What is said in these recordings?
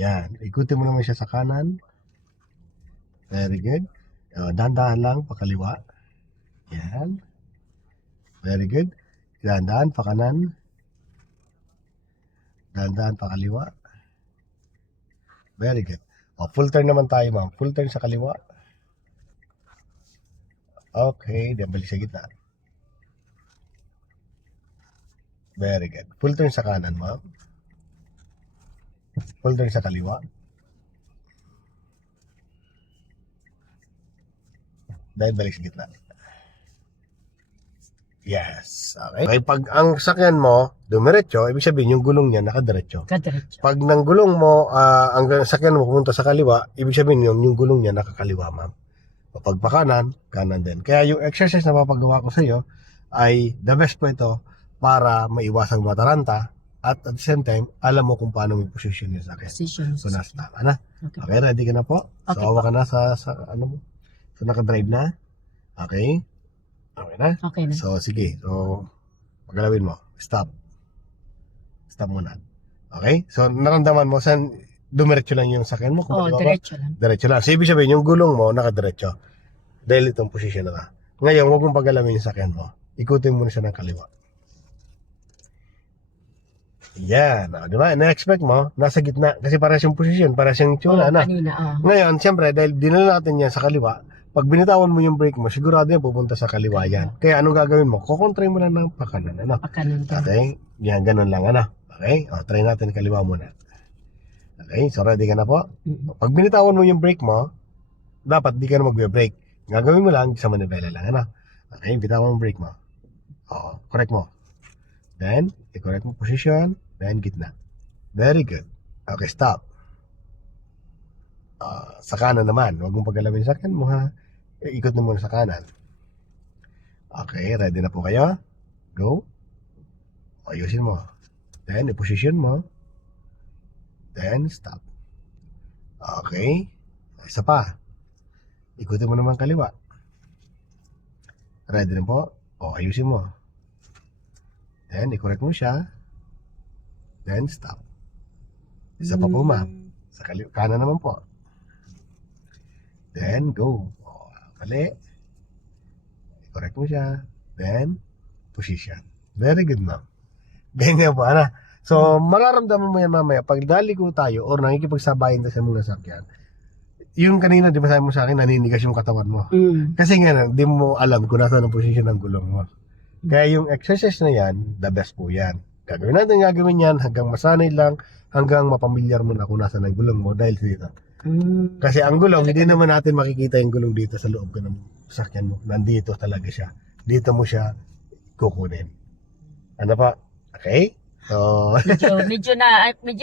Yan. Ikutin mo naman siya sa kanan. Very good. Dahan-dahan lang, pakaliwa. Yan. Very good. Dahan-dahan, pakanan. Dahan-dahan, pakaliwa. Very good. Full turn naman tayo, ma'am. Full turn sa kaliwa. Okay, then balik sa gitna. Very good. Full turn sa kanan, ma'am. Full turn sa kaliwa. Dahil balik sa gitna. Yes. Okay. Okay, pag ang sakyan mo dumiretso, ibig sabihin yung gulong niya nakadiretso. Kadiretso. Pag ng gulong mo, ang sakyan mo pumunta sa kaliwa, ibig sabihin yung gulong niya nakakaliwa, ma'am. Pag pakanan, kanan din. Kaya yung exercise na papagawa ko sa iyo ay the best po ito para maiwasang mataranta at at the same time, alam mo kung paano may position yung sakyan. Position. So, nasa tama na. Okay. Okay, ready ka na po? Okay So, awa ka na sa ano mo? So, nakadrive na? Okay? Okay na? Okay na. So, sige. So, pagalawin mo. Stop. Stop muna. Okay? So, naramdaman mo saan dumiretso lang yung sakyan mo? Oo, diretso lang. Diretso lang. So, ibig sabihin, yung gulong mo, nakadiretso. Dahil itong posisyon na. Ngayon, huwag mong pagalawin yung sakyan mo. Ikutin mo na siya ng kaliwa. Yan. Di ba? Na-expect mo, nasa gitna. Kasi para siyang posisyon, para siyang tsura na. Kanina, Ngayon, siyempre, dahil dinala natin yan sa kaliwa, pag binitawan mo yung brake mo, sigurado yan pupunta sa kaliwa yan. Kaya anong gagawin mo? Kukontray mo lang ng pakanan. Ano? Pakanan ka. Okay? Yan, ganun lang. Ano? Okay? Try natin kaliwa muna. Okay? So, ready ka na po? Pag binitawan mo yung brake mo, dapat di ka na magbe-brake. Gagawin mo lang sa manibela lang. Ano? Okay? Bitawan mo brake mo. Correct mo. Then, i-correct mo position. Then, gitna. Very good. Okay, stop. Sa kanan naman. Huwag mong pagalawin sa kanan mo, ha? Ikot na muna sa kanan. Okay, ready na po kayo? Go. Ayusin mo. Then, i-position mo. Then, stop. Okay. Isa pa. Ikutin mo naman kaliwa. Ready na po? Ayusin mo. Then, i-correct mo siya. Then, stop. Isa pa po, ma'am. Sa kanan naman po. Then, go. Kali. I-correct mo siya. Then, position. Very good, ma'am. Ganyan po, ano? So, mararamdaman mo yan mamaya. Pag daliko tayo or nakikipagsabayin tayo sa mga sakyan, yung kanina, di ba sabi mo sa akin, naninigas yung katawan mo. Kasi nga, di mo alam kung nasa ng position ng gulong mo. Kaya yung exercise na yan, the best po yan. Gagawin yan hanggang masanay lang, hanggang mapamilyar mo na kung nasa ng gulong mo dahil dito. Kasi ang gulong, hindi naman natin makikita yung gulong dito sa loob ng sakyan mo. Nandito talaga siya. Dito mo siya kukunin. Ano pa? Okay? So, medyo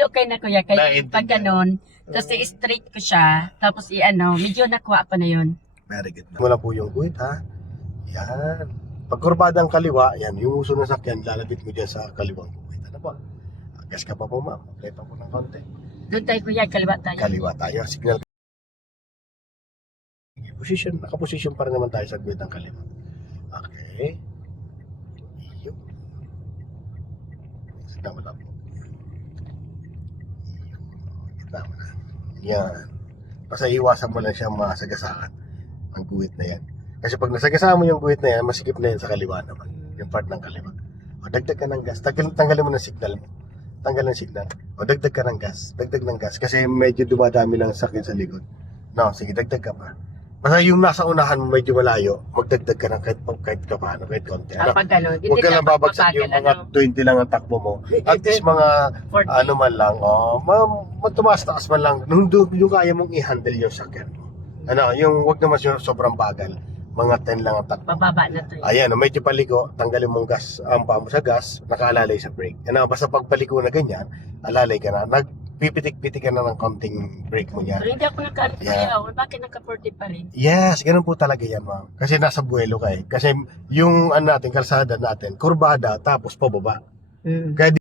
okay na kuya. Kaya pag ganun, kasi straight ko siya, tapos medyo nakuha ko na yun. very good. Mula po yung guhit, ha? Yan. Pag kurbada ang kaliwa, yan, yung uso ng sakyan, lalapit mo dyan sa kaliwang guhit. Ano po? Gas ka pa po, ma'am. Play pa po ng konti. Doon tayo kuya, kaliwa tayo. Kaliwa tayo. Signal. Position, nakaposition pa rin naman tayo sa guhit ng kaliwa. Okay. Iyo. Signal mo lang po. Kita mo na. Yan. Basta iwasan mo lang siya masagasaan ang guhit na yan. Kasi pag nasagasaan mo yung guhit na yan, masikip na yan sa kaliwa naman. Yung part ng kaliwa. Dagdag ka ng gas. Tanggalin mo ng signal mo. Tanggal ng signal. Dagdag ka ng gas. Dagdag ng gas. Kasi medyo dumadami lang sakyan sa likod. No, sige, dagdag ka pa. Basta yung nasa unahan mo medyo malayo, magdagdag ka ng kahit paano, kahit konti. Pag ganun, Huwag ka lang babagsak yung mga 20 lang ang takbo mo. At least mga 40. ano man lang, tumaas-taas man lang. Nung yung kaya mong i-handle yung sakyan mo. Ano, yung wag naman sobrang bagal. Mga 10 lang ang takbo. Bababa na to. Ayan, medyo paliko, tanggalin mong gas, ang paa mo sa gas, nakaalalay sa brake. Ano, basta pag paliko na ganyan, alalay ka na. Nagpipitik-pitik ka na ng konting brake mo niya. Pero hindi ako naka-40 Yeah. Bakit naka-40 pa rin? Yes, ganun po talaga yan, ma'am. Kasi nasa buwelo ka eh. Kasi yung natin, kalsada natin, kurbada, tapos pababa. Kaya